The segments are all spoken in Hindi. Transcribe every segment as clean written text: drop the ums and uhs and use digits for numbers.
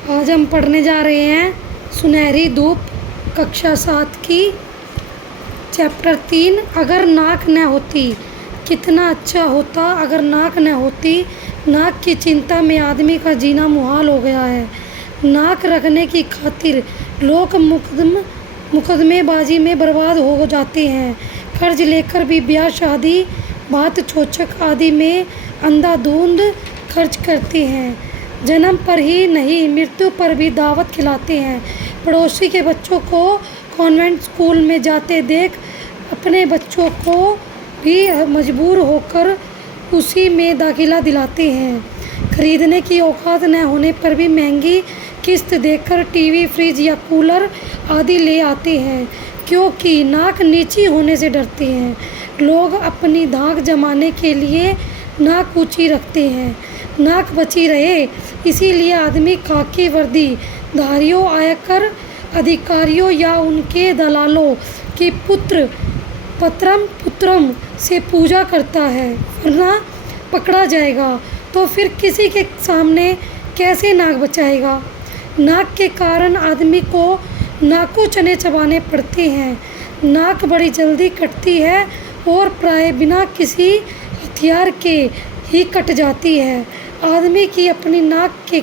आज हम पढ़ने जा रहे हैं सुनहरी धूप कक्षा 7 की चैप्टर 3। अगर नाक न होती कितना अच्छा होता। अगर नाक न होती, नाक की चिंता में आदमी का जीना मुहाल हो गया है। नाक रखने की खातिर लोग मुकदमेबाजी में बर्बाद हो जाते हैं। कर्ज लेकर भी ब्याह शादी बात चोचक आदि में अंधाधुंध खर्च करते हैं। जन्म पर ही नहीं, मृत्यु पर भी दावत खिलाते हैं। पड़ोसी के बच्चों को कॉन्वेंट स्कूल में जाते देख अपने बच्चों को भी मजबूर होकर उसी में दाखिला दिलाते हैं। खरीदने की औकात न होने पर भी महंगी किस्त देकर टीवी, फ्रिज या कूलर आदि ले आते हैं, क्योंकि नाक नीची होने से डरते हैं। लोग अपनी धाक जमाने के लिए नाक ऊंची रखते हैं। नाक बची रहे इसीलिए आदमी खाकी वर्दी धारियों, आयकर अधिकारियों या उनके दलालों की पुत्रम से पूजा करता है, वरना पकड़ा जाएगा तो फिर किसी के सामने कैसे नाक बचाएगा। नाक के कारण आदमी को नाकों चने चबाने पड़ते हैं। नाक बड़ी जल्दी कटती है और प्राय बिना किसी हथियार के ही कट जाती है। आदमी की अपनी नाक के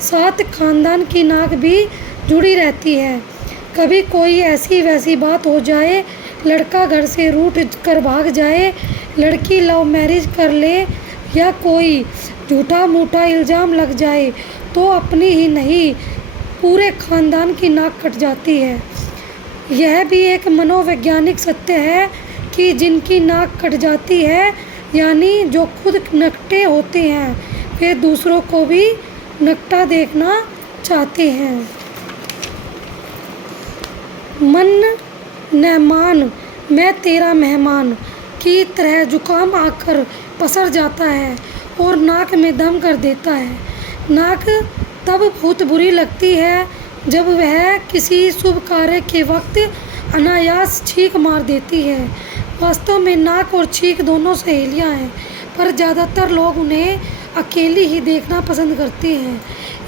साथ खानदान की नाक भी जुड़ी रहती है। कभी कोई ऐसी वैसी बात हो जाए, लड़का घर से रूठ कर भाग जाए, लड़की लव मैरिज कर ले या कोई झूठा मूठा इल्ज़ाम लग जाए तो अपनी ही नहीं पूरे खानदान की नाक कट जाती है। यह भी एक मनोवैज्ञानिक सत्य है कि जिनकी नाक कट जाती है, यानी जो खुद नकटे होते हैं, वे दूसरों को भी नकटा देखना चाहते हैं। मन न मान मैं तेरा मेहमान की तरह जुकाम आकर पसर जाता है और नाक में दम कर देता है। नाक तब बहुत बुरी लगती है जब वह किसी शुभ कार्य के वक्त अनायास छींक मार देती है। वास्तव में नाक और छींक दोनों सहेलियां हैं, पर ज़्यादातर लोग उन्हें अकेली ही देखना पसंद करते हैं।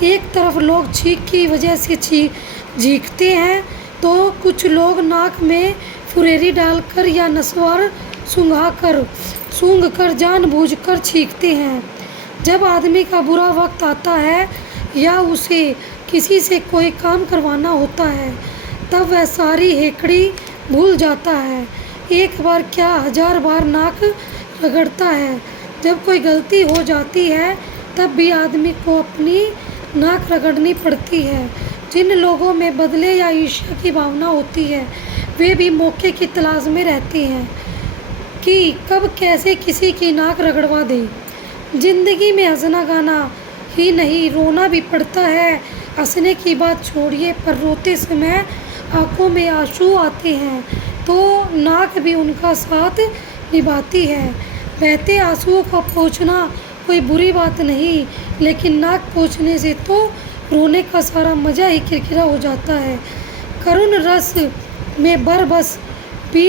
एक तरफ लोग छींक की वजह से चीखते हैं तो कुछ लोग नाक में फुरेरी डालकर या नसवार सूंघ कर जानबूझकर छींकते हैं। जब आदमी का बुरा वक्त आता है या उसे किसी से कोई काम करवाना होता है, तब वह सारी हेकड़ी भूल जाता है। एक बार क्या 1000 बार नाक रगड़ता है। जब कोई गलती हो जाती है तब भी आदमी को अपनी नाक रगड़नी पड़ती है। जिन लोगों में बदले या ईर्ष्या की भावना होती है, वे भी मौके की तलाश में रहते हैं कि कब कैसे किसी की नाक रगड़वा दें। जिंदगी में हंसना गाना ही नहीं, रोना भी पड़ता है। हंसने की बात छोड़िए, पर रोते समय आंखों में आंसू आते हैं तो नाक भी उनका साथ निभाती है। बहते आंसुओं का पोंछना कोई बुरी बात नहीं, लेकिन नाक पोंछने से तो रोने का सारा मज़ा ही किरकिरा हो जाता है। करुण रस में बरबस भी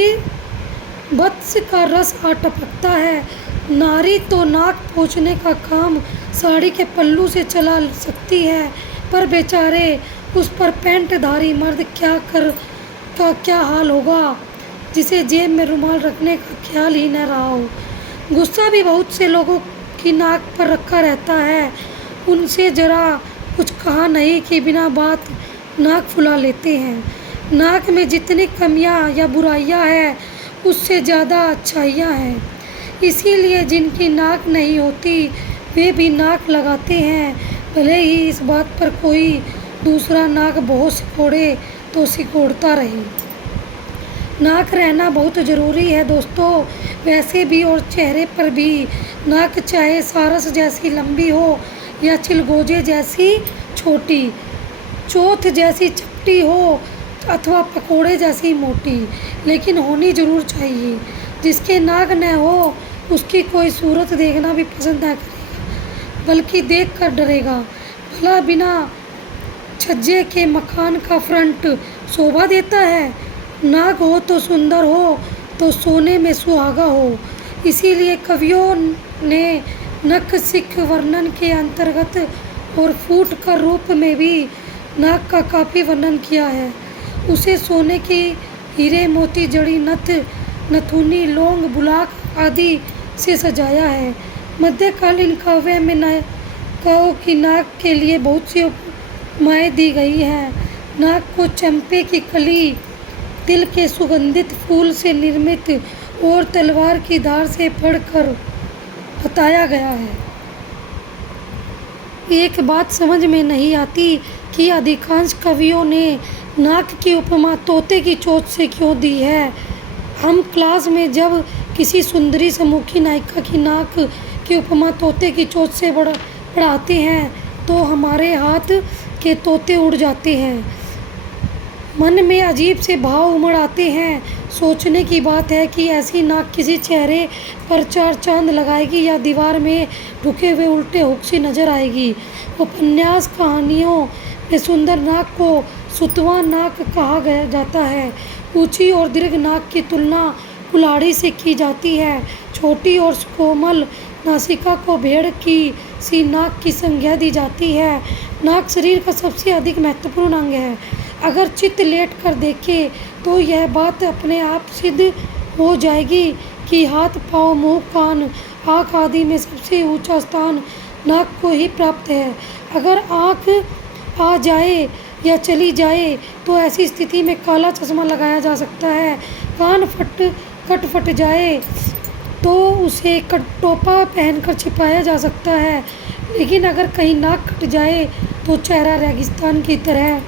बत्स का रस आ टपकता है। नारी तो नाक पोंछने का काम साड़ी के पल्लू से चला सकती है, पर बेचारे उस पर पैंटधारी मर्द का क्या हाल होगा, जिसे जेब में रुमाल रखने का ख्याल ही न रहा हो। गुस्सा भी बहुत से लोगों की नाक पर रखा रहता है। उनसे जरा कुछ कहा नहीं कि बिना बात नाक फुला लेते हैं। नाक में जितनी कमियां या बुराइयां हैं, उससे ज़्यादा अच्छाइयां हैं। इसीलिए जिनकी नाक नहीं होती वे भी नाक लगाते हैं, भले ही इस बात पर कोई दूसरा नाक बहुत सिकोड़े तो सिकोड़ता रहे। नाक रहना बहुत ज़रूरी है दोस्तों, वैसे भी और चेहरे पर भी। नाक चाहे सारस जैसी लंबी हो या चिलगोजे जैसी छोटी, चोथ जैसी चपटी हो अथवा पकोड़े जैसी मोटी, लेकिन होनी ज़रूर चाहिए। जिसके नाक न हो उसकी कोई सूरत देखना भी पसंद न करेगा, बल्कि देख कर डरेगा। भला बिना छज्जे के मकान का फ्रंट शोभा देता है। नाक हो तो सुंदर हो, तो सोने में सुहागा हो। इसीलिए कवियों ने नख सिख वर्णन के अंतर्गत और फूट कर रूप में भी नाक का काफ़ी वर्णन किया है। उसे सोने की हीरे मोती जड़ी नथ नथुनी लौंग बुलाक आदि से सजाया है। मध्यकालीन काव्य में नायिकाओं की नाक के लिए बहुत सी उपमाएँ दी गई हैं। नाक को चंपे की कली, तिल के सुगंधित फूल से निर्मित और तलवार की धार से पढ़कर बताया गया है। एक बात समझ में नहीं आती कि अधिकांश कवियों ने नाक की उपमा तोते की चोंच से क्यों दी है। हम क्लास में जब किसी सुंदरी सम्मुखी नायिका की नाक की उपमा तोते की चोंच से पढ़ाते हैं तो हमारे हाथ के तोते उड़ जाते हैं। मन में अजीब से भाव उमड़ आते हैं। सोचने की बात है कि ऐसी नाक किसी चेहरे पर चार चांद लगाएगी या दीवार में ढुके हुए उल्टे हुक सी नजर आएगी। उपन्यास कहानियों में सुंदर नाक को सुतवा नाक कहा जाता है। ऊंची और दीर्घ नाक की तुलना कुल्हाड़ी से की जाती है। छोटी और कोमल नासिका को भेड़ की सी नाक की संज्ञा दी जाती है। नाक शरीर का सबसे अधिक महत्वपूर्ण अंग है। अगर चित्त लेट कर देखे तो यह बात अपने आप सिद्ध हो जाएगी कि हाथ पाँव मुँह कान आँख आदि में सबसे ऊंचा स्थान नाक को ही प्राप्त है। अगर आँख आ जाए या चली जाए तो ऐसी स्थिति में काला चश्मा लगाया जा सकता है। कान फट जाए तो उसे टोपा पहनकर छिपाया जा सकता है। लेकिन अगर कहीं नाक कट जाए तो चेहरा रेगिस्तान की तरह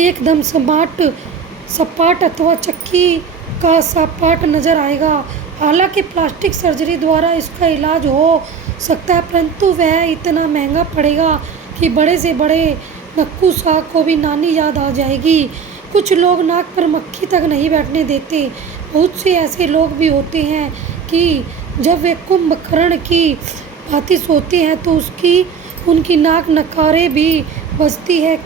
एकदम सपाट अथवा चक्की का सपाट नजर आएगा। हालांकि प्लास्टिक सर्जरी द्वारा इसका इलाज हो सकता है, परंतु वह इतना महंगा पड़ेगा कि बड़े से बड़े नक्कू साहब को भी नानी याद आ जाएगी। कुछ लोग नाक पर मक्खी तक नहीं बैठने देते। बहुत से ऐसे लोग भी होते हैं कि जब वे कुंभकर्ण की भांति सोते हैं तो उनकी नाक नकारे भी बजती है।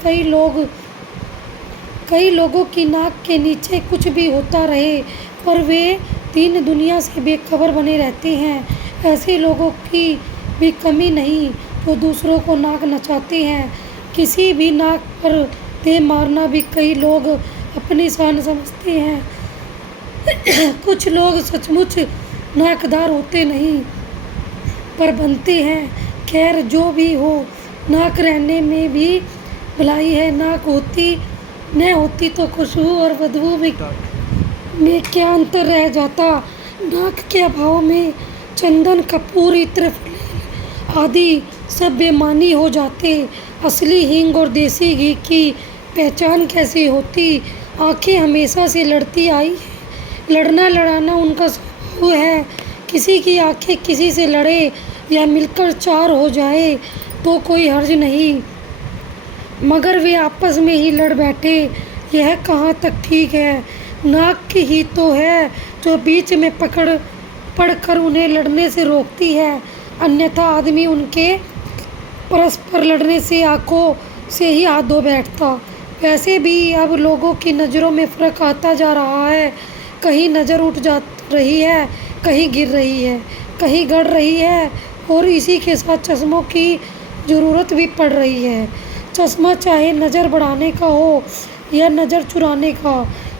कई लोगों की नाक के नीचे कुछ भी होता रहे पर वे दीन दुनिया से बेखबर बने रहते हैं। ऐसे लोगों की भी कमी नहीं जो दूसरों को नाक नचाते हैं। किसी भी नाक पर दे मारना भी कई लोग अपनी शान समझते हैं। कुछ लोग सचमुच नाकदार होते नहीं पर बनते हैं। खैर जो भी हो, नाक रहने में भी भलाई है। नाक न होती तो खुशबू और बदबू में क्या अंतर रह जाता। नाक के अभाव में चंदन कपूर इत्र आदि सब बेमानी हो जाते। असली हींग और देसी घी की पहचान कैसे होती। आंखें हमेशा से लड़ती आई है। लड़ना लड़ाना उनका स्वभाव है। किसी की आंखें किसी से लड़े या मिलकर चार हो जाए तो कोई हर्ज नहीं, मगर वे आपस में ही लड़ बैठे, यह कहाँ तक ठीक है। नाक की ही तो है जो बीच में पड़कर उन्हें लड़ने से रोकती है। अन्यथा आदमी उनके परस्पर लड़ने से आंखों से ही हाथ धो बैठता। वैसे भी अब लोगों की नज़रों में फ़र्क आता जा रहा है। कहीं नज़र उठ जा रही है, कहीं गिर रही है, कहीं गड़ रही है और इसी के साथ चश्मों की ज़रूरत भी पड़ रही है। चश्मा चाहे नज़र बढ़ाने का हो या नज़र चुराने का,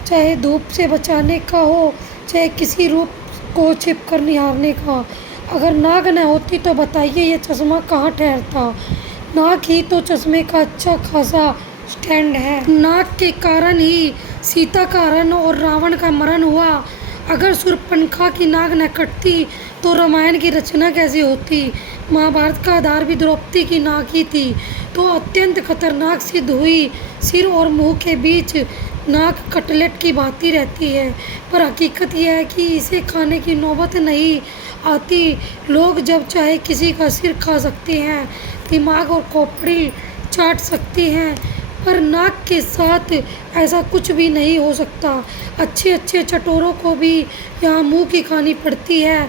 चाहे धूप से बचाने का हो, चाहे किसी रूप को छिप कर निहारने का। अगर नाक न होती तो बताइए ये चश्मा कहाँ ठहरता। नाक ही तो चश्मे का अच्छा खासा स्टैंड है। नाक के कारण ही सीता का हरण और रावण का मरण हुआ। अगर शूर्पणखा की नाक न कटती तो रामायण की रचना कैसे होती। महाभारत का आधार भी द्रौपदी की नाक ही थी, तो अत्यंत खतरनाक सिद्ध हुई। सिर और मुंह के बीच नाक कटलेट की भांति रहती है, पर हकीकत यह है कि इसे खाने की नौबत नहीं आती। लोग जब चाहे किसी का सिर खा सकते हैं, दिमाग और खोपड़ी चाट सकते हैं, पर नाक के साथ ऐसा कुछ भी नहीं हो सकता। अच्छे चटोरों को भी यहाँ मुंह की खानी पड़ती है।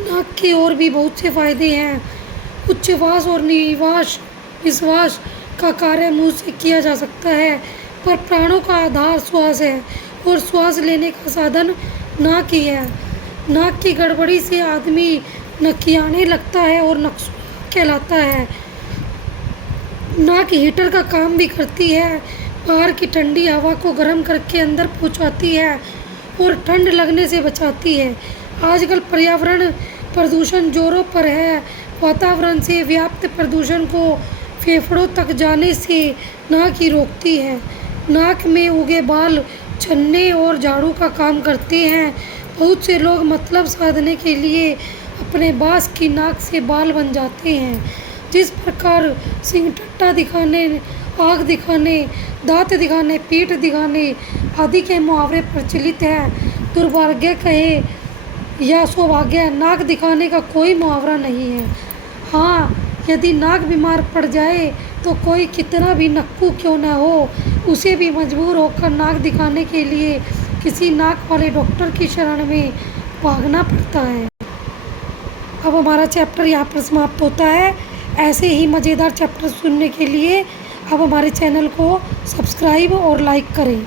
नाक के और भी बहुत से फायदे हैं। उच्छ्वास और निश्वास का कार्य मुंह से किया जा सकता है, पर प्राणों का आधार श्वास है और श्वास लेने का साधन नाक ही है। नाक की गड़बड़ी से आदमी नकियाने लगता है और नक्शा कहलाता है। नाक हीटर का काम भी करती है। बाहर की ठंडी हवा को गर्म करके अंदर पहुंचाती है और ठंड लगने से बचाती है। आजकल पर्यावरण प्रदूषण जोरों पर है। वातावरण से व्याप्त प्रदूषण को फेफड़ों तक जाने से नाक ही रोकती है। नाक में उगे बाल छन्ने और झाड़ू का काम करते हैं। बहुत से लोग मतलब साधने के लिए अपने बांस की नाक से बाल बन जाते हैं। जिस प्रकार सिंगटट्टा दिखाने, आग दिखाने, दांत दिखाने, पीठ दिखाने आदि के मुहावरे प्रचलित हैं, दुर्भाग्य कहे या सौभाग्य, नाक दिखाने का कोई मुहावरा नहीं है। हाँ, यदि नाक बीमार पड़ जाए तो कोई कितना भी नक्कू क्यों न हो, उसे भी मजबूर होकर नाक दिखाने के लिए किसी नाक वाले डॉक्टर की शरण में भागना पड़ता है। अब हमारा चैप्टर यहाँ पर समाप्त होता है। ऐसे ही मज़ेदार चैप्टर सुनने के लिए अब हमारे चैनल को सब्सक्राइब और लाइक करें।